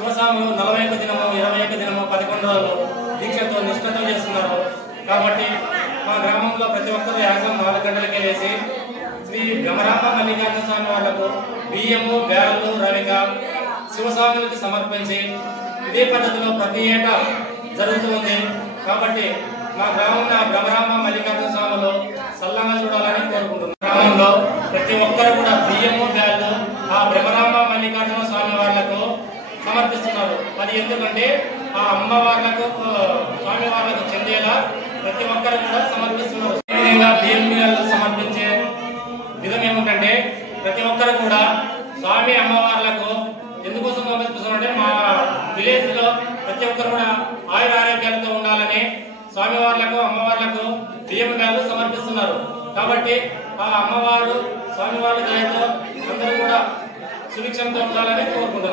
శివస్వాములు 41 దినము 21 దినము 11 రోజులు దీక్షతో నిష్ఠతో చేస్తున్నారు. కాబట్టి మా గ్రామంలో ప్రతి ఒక్కరూ యాగం 4 గంటలకే లేచి శ్రీ భ్రమరాంబ మల్లికార్జున స్వామి వాళ్లకు బియ్యము, బేరలు, రవిక శివస్వాములకి సమర్పించి ఇదే పద్ధతిలో ప్రతి ఏటా జరుగుతూ ఉంది. కాబట్టి మా గ్రామంలో భ్రమరాంబ మల్లికార్జున స్వాములు సల్లంగా చూడాలని కోరుకుంటున్నాం. గ్రామంలో ప్రతి ఒక్కరు కూడా బియ్యము, బేరలు ఆ భ్రమరాంబ మల్లికార్జున స్వామి వాళ్లకు సమర్పిస్తున్నారు. అది ఎందుకంటే ఆ అమ్మవార్లకు స్వామి వాళ్లకు చెందేలా ప్రతి ఒక్కరు కూడా సమర్పిస్తున్నారు. ఈ విధంగా బియ్యం సమర్పించే విధం ఏమిటంటే ప్రతి ఒక్కరు కూడా స్వామి అమ్మవార్లకు ఎందుకోసం సమర్పిస్తున్నారంటే మా విలేజ్ లో ప్రతి ఒక్కరు కూడా ఆయుర ఆరోగ్యాలతో ఉండాలని స్వామి వార్లకు అమ్మవార్లకు బియ్యం గారు సమర్పిస్తున్నారు. కాబట్టి ఆ అమ్మవారు స్వామి వారి దయతో అందరూ కూడా సుభిక్షంతో ఉండాలని కోరుకుంటున్నారు.